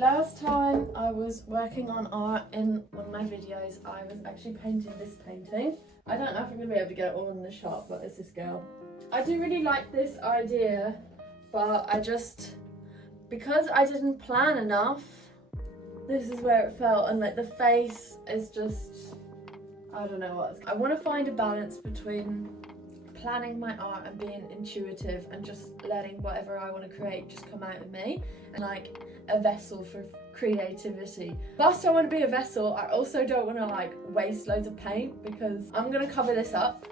last time I was working on art in one of my videos, I was actually painting this painting. I don't know if I'm going to be able to get it all in the shot, but it's this girl. I do really like this idea, but because I didn't plan enough, this is where it fell, and like the face is just, I don't know what. I want to find a balance between planning my art and being intuitive and just letting whatever I want to create just come out of me, and like a vessel for creativity. Whilst I want to be a vessel, I also don't want to like waste loads of paint, because I'm going to cover this up.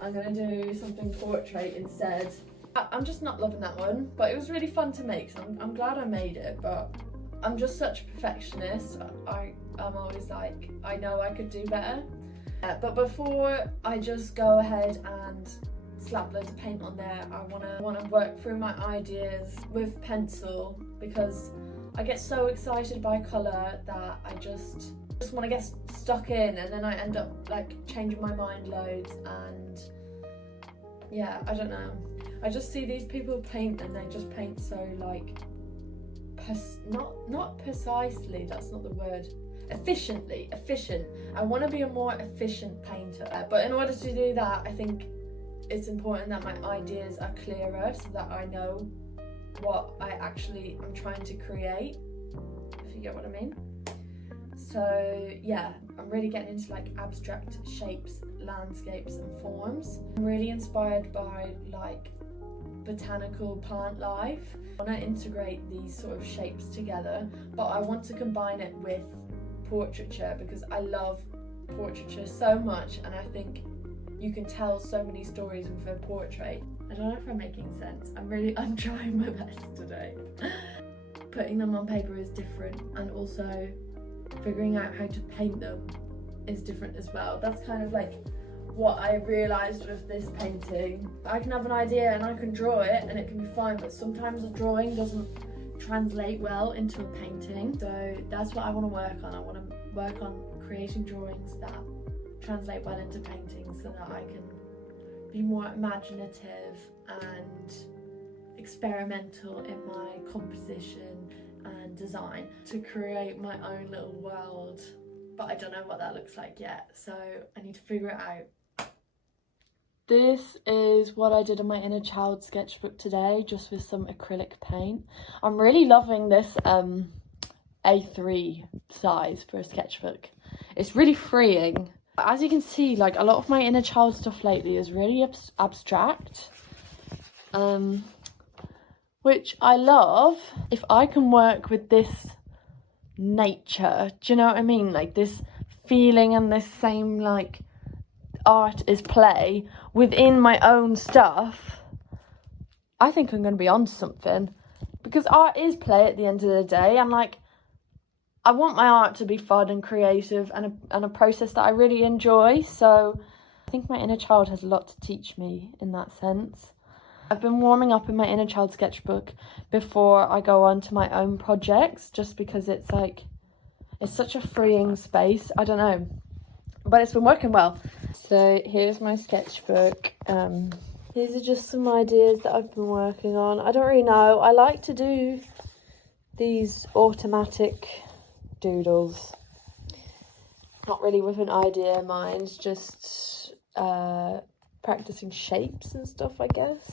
I'm going to do something portrait instead. I'm just not loving that one, but it was really fun to make, so I'm glad I made it. But I'm just such a perfectionist. I'm always like, I know I could do better. But before I just go ahead and slap loads of paint on there, I want to work through my ideas with pencil, because I get so excited by colour that I just want to get stuck in, and then I end up like changing my mind loads. And yeah, I don't know. I just see these people paint and they just paint so like not precisely, that's not the word, efficient. I want to be a more efficient painter, but in order to do that, I think it's important that my ideas are clearer, so that I know what I actually am trying to create, if you get what I mean. So yeah, I'm really getting into like abstract shapes, landscapes and forms. I'm really inspired by like botanical plant life. I want to integrate these sort of shapes together, but I want to combine it with portraiture, because I love portraiture so much, and I think you can tell so many stories with a portrait. I don't know if I'm making sense. I'm trying my best today. Putting them on paper is different, and also figuring out how to paint them is different as well. That's kind of like what I realised with this painting. I can have an idea and I can draw it and it can be fine, but sometimes a drawing doesn't translate well into a painting. So that's what I want to work on. I want to work on creating drawings that translate well into paintings, so that I can be more imaginative and experimental in my composition and design to create my own little world. But I don't know what that looks like yet, so I need to figure it out. This is what I did in my inner child sketchbook today, just with some acrylic paint. I'm really loving this A3 size for a sketchbook. It's really freeing. As you can see, like a lot of my inner child stuff lately is really abstract, which I love. If I can work with this nature, do you know what I mean? Like this feeling and this same like art is play within my own stuff, I think I'm going to be onto something, because art is play at the end of the day, and like I want my art to be fun and creative and a process that I really enjoy. So I think my inner child has a lot to teach me in that sense. I've been warming up in my inner child sketchbook before I go on to my own projects, just because it's like, it's such a freeing space. I don't know, but it's been working well. So here's my sketchbook. These are just some ideas that I've been working on. I don't really know. I like to do these automatic doodles. Not really with an idea in mind, just practicing shapes and stuff, I guess.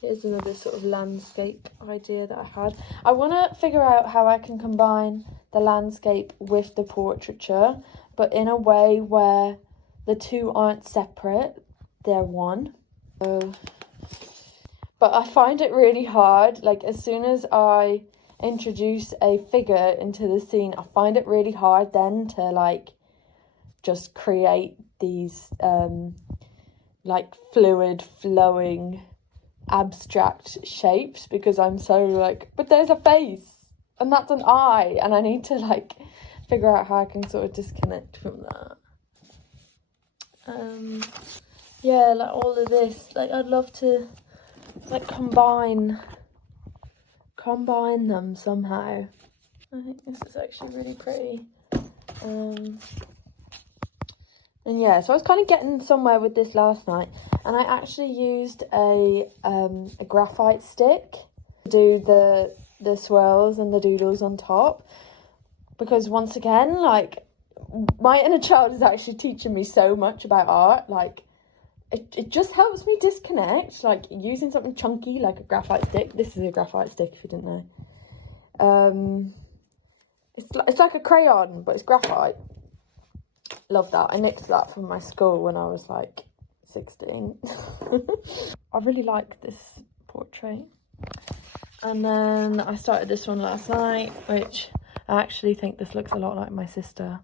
Here's another sort of landscape idea that I had. I want to figure out how I can combine the landscape with the portraiture, but in a way where the two aren't separate, they're one. But I find it really hard, like as soon as I introduce a figure into the scene, I find it really hard then to like just create these like fluid flowing abstract shapes, because I'm so like, but there's a face and that's an eye, and I need to like figure out how I can sort of disconnect from that. Yeah, like all of this, like I'd love to like combine them somehow. I think this is actually really pretty. And yeah, so I was kind of getting somewhere with this last night, and I actually used a graphite stick to do the swirls and the doodles on top, because once again, like, my inner child is actually teaching me so much about art. Like, it just helps me disconnect, like using something chunky like a graphite stick. This is a graphite stick, if you didn't know. It's like a crayon, but it's graphite. Love that. I nicked that from my school when I was like 16. I really like this portrait. And then I started this one last night, which I actually think this looks a lot like my sister.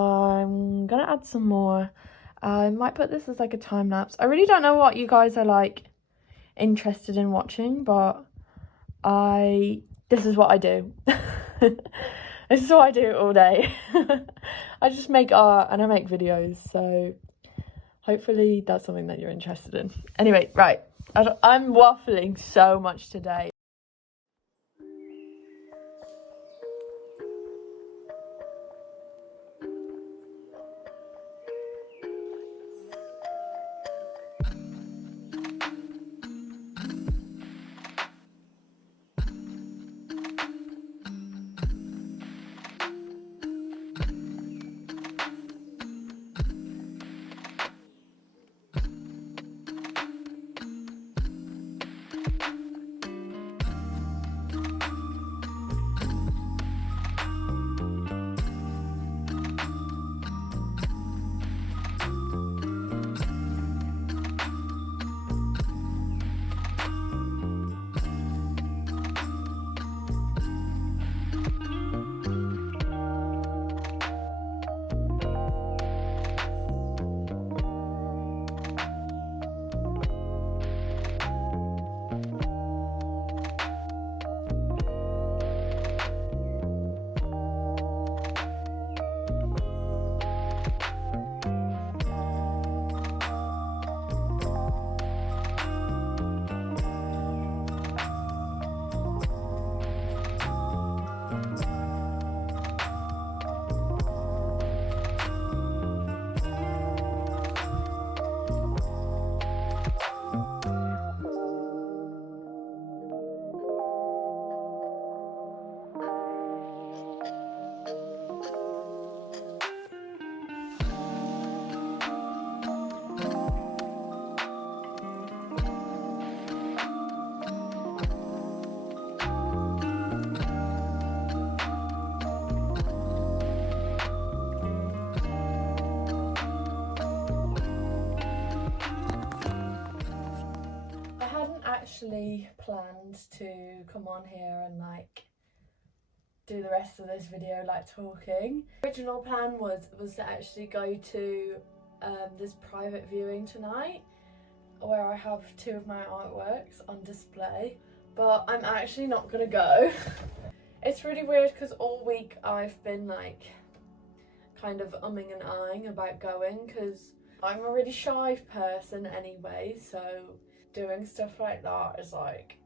I'm gonna add some more. I might put this as like a time lapse. I really don't know what you guys are like interested in watching, but this is what I do. This is what I do all day. I just make art and I make videos, so hopefully that's something that you're interested in. Anyway, right, I'm waffling so much today. Actually planned to come on here and like do the rest of this video like talking. The original plan was to actually go to this private viewing tonight where I have 2 of my artworks on display, but I'm actually not gonna go. It's really weird because all week I've been like kind of umming and ahhing about going because I'm a really shy person anyway, so doing stuff like that is like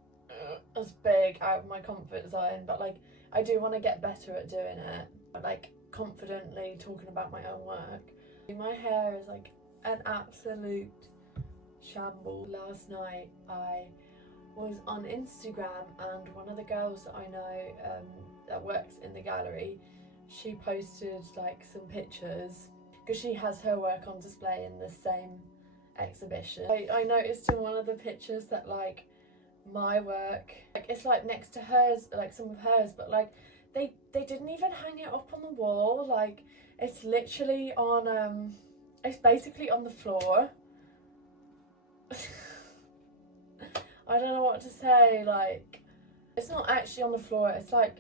as big out of my comfort zone. But like I do want to get better at doing it, but like confidently talking about my own work. My hair is like an absolute shambles. Last night I was on Instagram and one of the girls that I know that works in the gallery, she posted like some pictures because she has her work on display in the same exhibition. I noticed in one of the pictures that like my work, like it's like next to hers, like some of hers, but like they didn't even hang it up on the wall. Like it's literally on it's basically on the floor. I don't know what to say. Like it's not actually on the floor, it's like,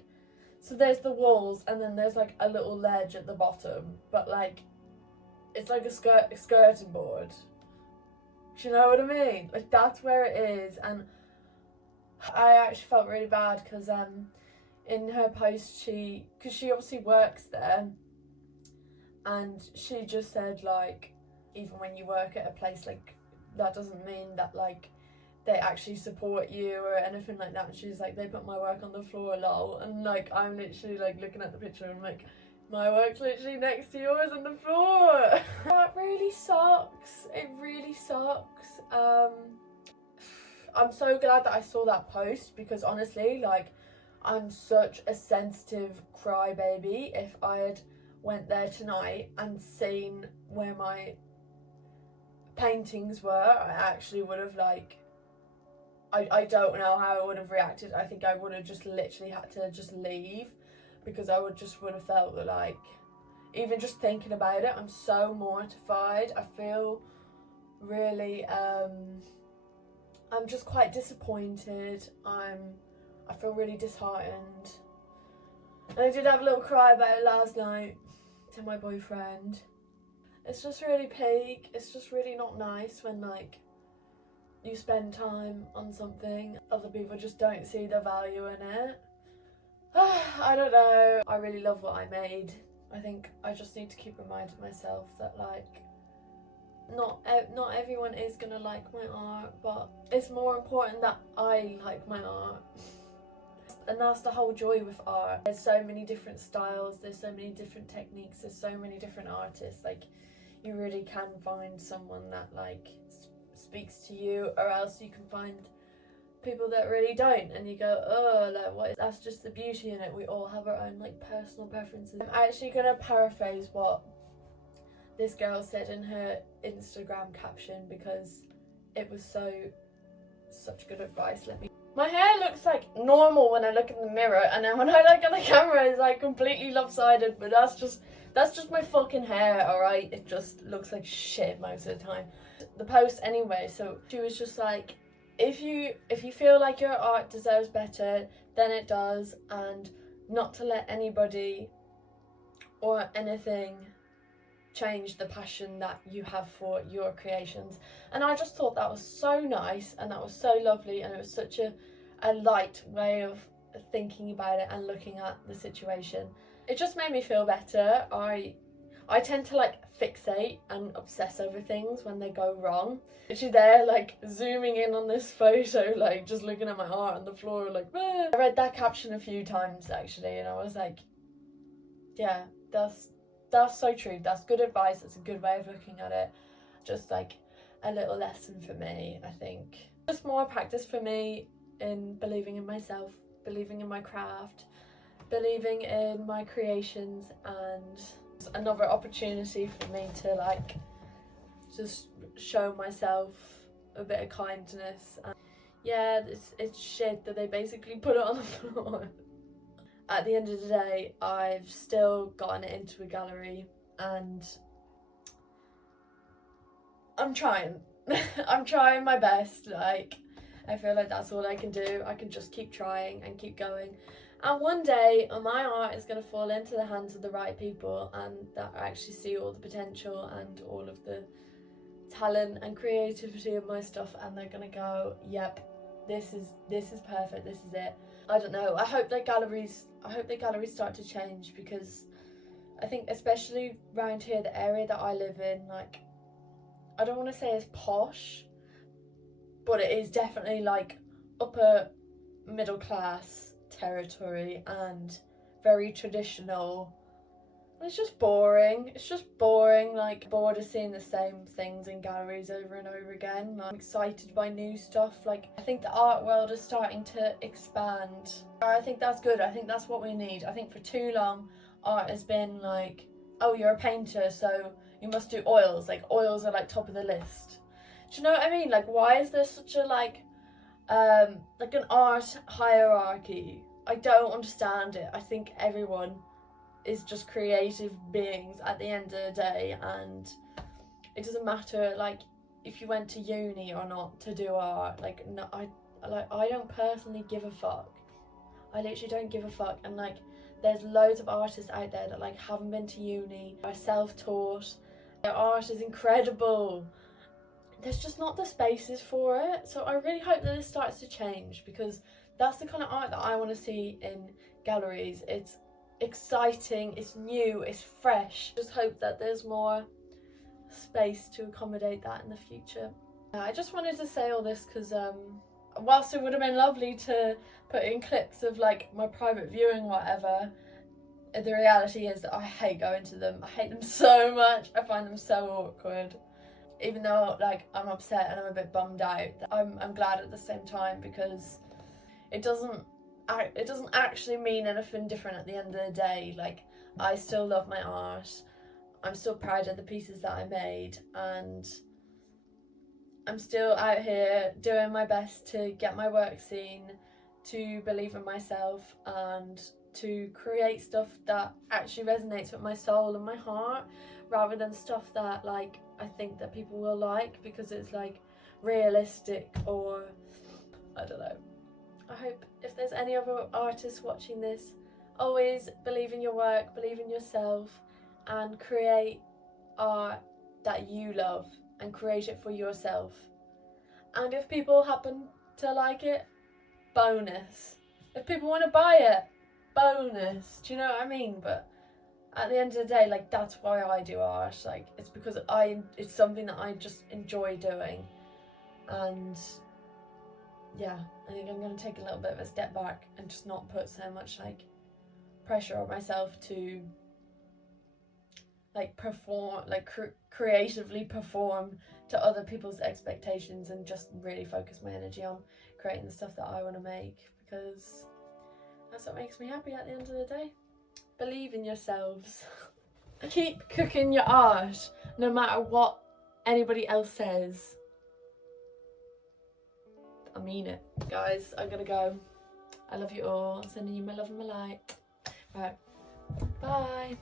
so there's the walls and then there's like a little ledge at the bottom, but like it's like a skirting board. Do you know what I mean? Like that's where it is. And I actually felt really bad because in her post because she obviously works there, and she just said like, even when you work at a place, like that doesn't mean that like they actually support you or anything like that. And she's like, they put my work on the floor, lol. And like I'm literally like looking at the picture and I'm like, my work's literally next to yours on the floor. That really sucks. It really sucks. I'm so glad that I saw that post because honestly, like I'm such a sensitive crybaby. If I had went there tonight and seen where my paintings were, I actually would have like, I don't know how I would have reacted. I think I would have just literally had to just leave, because I would have felt that, like, even just thinking about it, I'm so mortified. I feel really, I'm just quite disappointed. I feel really disheartened. And I did have a little cry about it last night to my boyfriend. It's just really peak. It's just really not nice when, like, you spend time on something, other people just don't see the value in it. I don't know. I really love what I made. I think I just need to keep reminding myself that, like, not everyone is gonna like my art, but it's more important that I like my art. And that's the whole joy with art. There's so many different styles, there's so many different techniques, there's so many different artists. Like, you really can find someone that, like, speaks to you, or else you can find people that really don't, and you go, oh, like, what is, that's just the beauty in it. We all have our own, like, personal preferences. I'm actually gonna paraphrase what this girl said in her Instagram caption, because it was such good advice. My hair looks like normal when I look in the mirror, and then when I look at the camera it's like completely lopsided, but that's just my fucking hair, alright? It just looks like shit most of the time. The post anyway, so she was just like, if you feel like your art deserves better, then it does, and not to let anybody or anything change the passion that you have for your creations. And I just thought that was so nice, and that was so lovely, and it was such a light way of thinking about it and looking at the situation. It just made me feel better. I tend to, like, fixate and obsess over things when they go wrong. Literally there, like, zooming in on this photo, like, just looking at my art on the floor, like, ah. I read that caption a few times actually, and I was like, yeah, that's so true. That's good advice. It's a good way of looking at it. Just like a little lesson for me, I think. Just more practice for me in believing in myself, believing in my craft, believing in my creations, and another opportunity for me to, like, just show myself a bit of kindness. And yeah, it's shit that they basically put it on the floor. At the end of the day, I've still gotten it into a gallery, and I'm trying. I'm trying my best. Like, I feel like that's all I can do. I can just keep trying and keep going. And one day, my art is going to fall into the hands of the right people, and that actually see all the potential and all of the talent and creativity of my stuff, and they're going to go, yep, this is perfect, this is it. I don't know. I hope that galleries start to change, because I think, especially around here, the area that I live in, like, I don't want to say it's posh, but it is definitely, like, upper middle class territory and very traditional. It's just boring. It's just boring, like, bored of seeing the same things in galleries over and over again. I'm excited by new stuff. Like, I think the art world is starting to expand. I think that's good. I think that's what we need. I think for too long, art has been like, oh, you're a painter, so you must do oils. Like, oils are, like, top of the list. Do you know what I mean? Like, why is there such a, like an art hierarchy? I don't understand it. I think everyone is just creative beings at the end of the day, and it doesn't matter, like, if you went to uni or not to do art. Like, no, I don't personally give a fuck. I literally don't give a fuck. And, like, there's loads of artists out there that, like, haven't been to uni, are self-taught. Their art is incredible. There's just not the spaces for it. So I really hope that this starts to change, because that's the kind of art that I want to see in galleries. It's exciting, it's new, it's fresh. Just hope that there's more space to accommodate that in the future. I just wanted to say all this because whilst it would have been lovely to put in clips of, like, my private viewing, whatever, the reality is that I hate going to them. I hate them so much. I find them so awkward. Even though, like, I'm upset and I'm a bit bummed out, I'm glad at the same time, because it doesn't it doesn't actually mean anything different at the end of the day. Like, I still love my art. I'm still proud of the pieces that I made, and I'm still out here doing my best to get my work seen, to believe in myself, and to create stuff that actually resonates with my soul and my heart, rather than stuff that like I think that people will like because it's like realistic, or I don't know. I hope if there's any other artists watching this, always believe in your work, believe in yourself, and create art that you love and create it for yourself. And if people happen to like it, bonus. If people want to buy it, bonus. Do you know what I mean? But at the end of the day, like, that's why I do art. Like, it's because it's something that I just enjoy doing. And yeah, I think I'm going to take a little bit of a step back and just not put so much like pressure on myself to like perform, like creatively perform to other people's expectations, and just really focus my energy on creating the stuff that I want to make, because that's what makes me happy at the end of the day. Believe in yourselves. Keep cooking your art, no matter what anybody else says. I mean it. Guys, I'm gonna go. I love you all. I'm sending you my love and my light. Right. Bye.